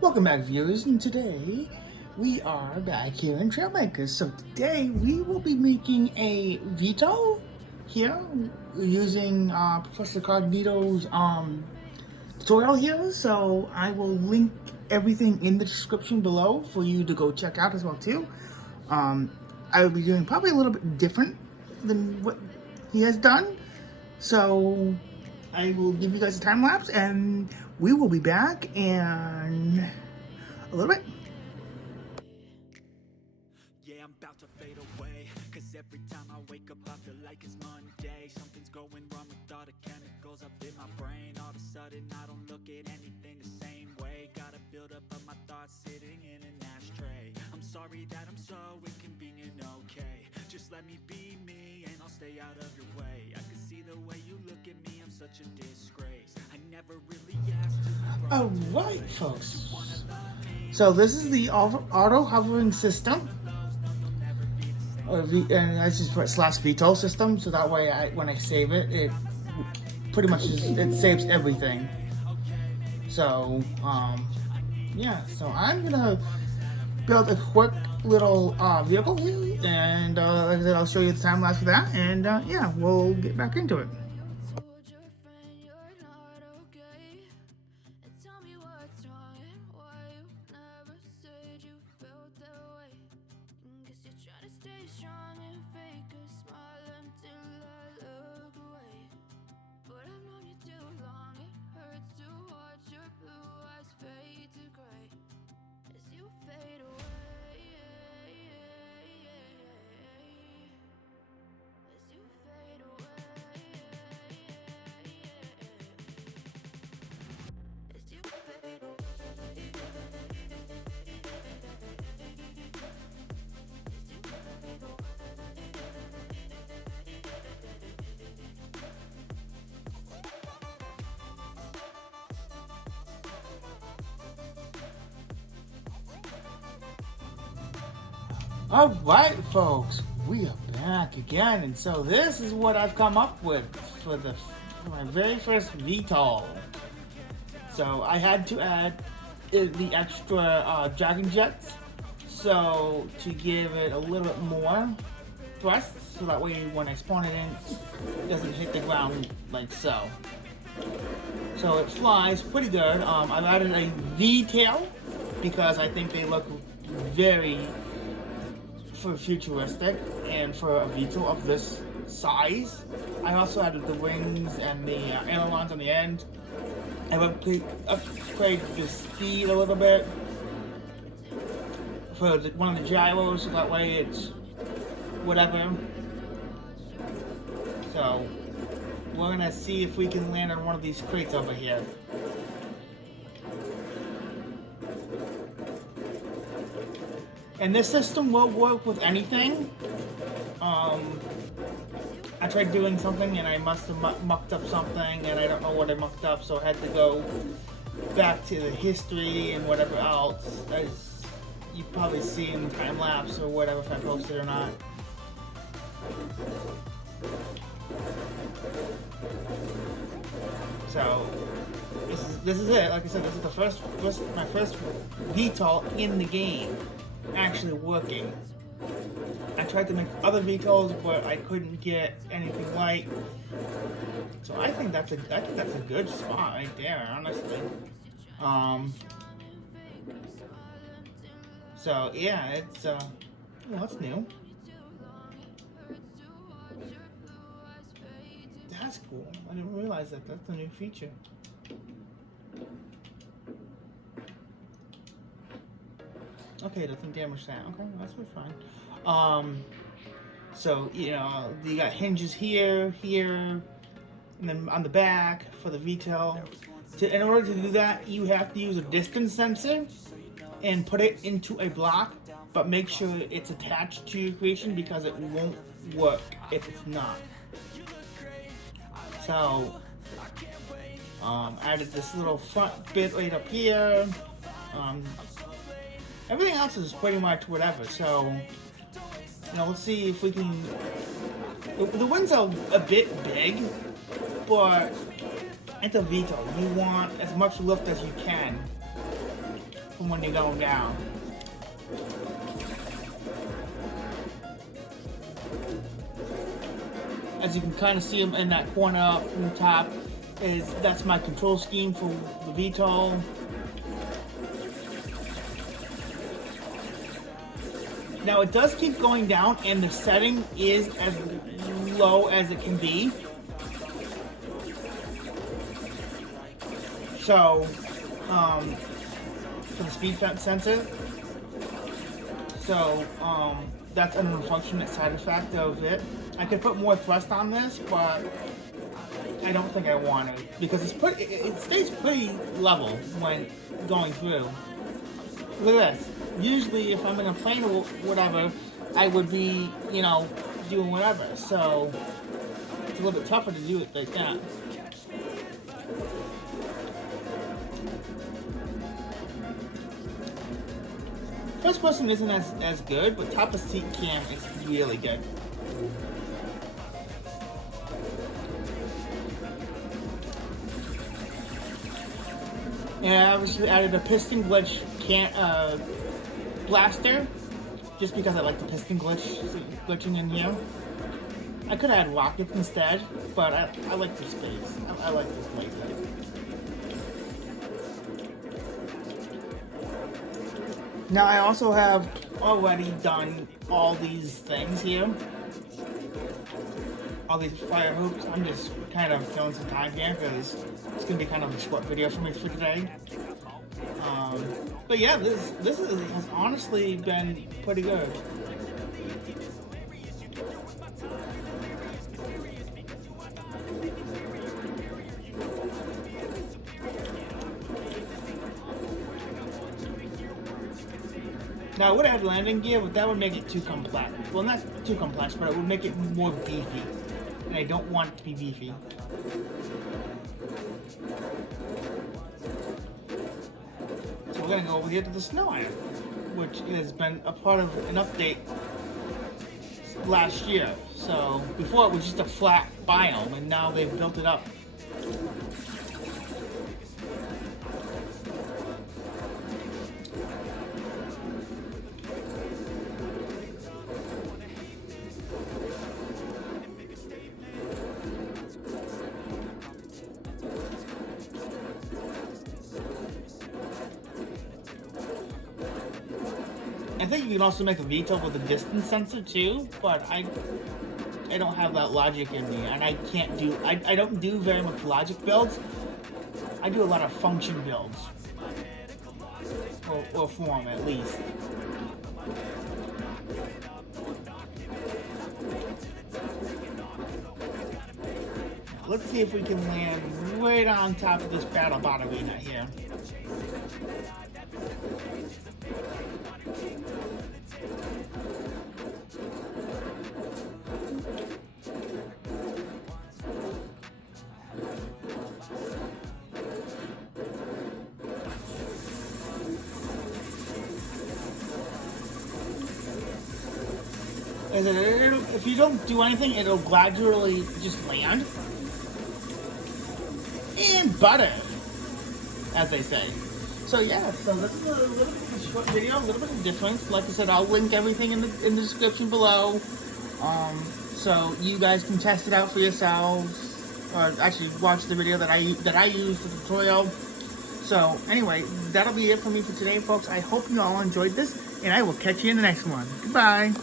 Welcome back, viewers, and today we are back here in Trailmakers. So today we will be making a Vito here using Professor Cognito's tutorial here. So I will link everything in the description below for you to go check out as well too. I will be doing probably a little bit different than what he has done. So I will give you guys a time lapse and we will be back in a little bit. Yeah, I'm about to fade away, cause every time I wake up I feel like it's Monday. Something's going wrong with all the chemicals up in my brain. All of a sudden I don't look at anything the same way. Gotta build up of my thoughts sitting in an ashtray. I'm sorry that I'm so inconvenient, okay. Just let me be me and I'll stay out of your way. I can see the way you look at me, I'm such a disgrace. I never really asked to be All right, folks. So this is the auto hovering system, and I just put /Vito system, so that way when I save it, it pretty much it saves everything. So yeah, so I'm gonna build a quick little vehicle, and like I said, I'll show you the time lapse for that, and yeah, we'll get back into it. All right, folks, we are back again, and so this is what I've come up with for my very first VTOL. So I had to add the extra Dragon Jets, so to give it a little bit more thrust, so that way when I spawn it in, it doesn't hit the ground like so. So it flies pretty good. I've added a V-tail because I think they look very futuristic, and for a VTOL of this size. I also added the wings and the ailerons on the end. I've upgraded the speed a little bit for one of the gyros, so that way it's whatever. So we're gonna see if we can land on one of these crates over here. And this system will work with anything. I tried doing something and I must have mucked up something, and I don't know what I mucked up, so I had to go back to the history and whatever else, as you probably see in the time lapse or whatever, if I posted or not. So this is it. Like I said, this is my first VTOL in the game actually working. I tried to make other VTOLs, but I couldn't get anything right. So I think that's a good spot right there, honestly. So yeah, it's what's new? That's cool. I didn't realize that that's a new feature. Okay, doesn't damage that. Okay, that's fine. So you know, you got hinges here, and then on the back for the VTOL. In order to do that, you have to use a distance sensor and put it into a block, but make sure it's attached to your creation because it won't work if it's not. So, added this little front bit right up here. Everything else is pretty much whatever. So, you know, let's see if we can. The wings are a bit big, but it's a VTOL. You want as much lift as you can. when you're going down. As you can kind of see them in that corner up in the top, that's my control scheme for the VTOL. Now it does keep going down, and the setting is as low as it can be. So, for the speed sensor. So, that's an unfortunate side effect of it. I could put more thrust on this, but I don't think I want to, because it stays pretty level when going through. Look at this. Usually, if I'm in a plane or whatever, I would be, you know, doing whatever. So it's a little bit tougher to do it like that. First person isn't as good, but top of seat cam is really good. And I obviously added a piston glitch blaster, just because I like the piston glitching in here. I could add rockets instead, but I like the space. I like this like that. Now I also have already done all these things here. All these fire hoops. I'm just kind of killing some time here because it's gonna be kind of a short video for me for today. But yeah, this has honestly been pretty good. Now I would have landing gear, but that would make it too complex. Well, not too complex, but it would make it more beefy. And I don't want it to be beefy. So we're gonna go over here to the snow iron, which has been a part of an update last year. So before it was just a flat biome, and now they've built it up. I think you can also make a VTOL with a distance sensor too, but I don't have that logic in me, and I can't do. I don't do very much logic builds. I do a lot of function builds, or form at least. Let's see if we can land right on top of this battle bot arena here. If you don't do anything, it'll gradually just land. And butter, as they say. So yeah, so this is a little bit of a short video, a little bit of difference. Like I said, I'll link everything in the description below. So you guys can test it out for yourselves, or actually watch the video that I used for the tutorial. So anyway, that'll be it for me for today, folks. I hope you all enjoyed this, and I will catch you in the next one. Goodbye.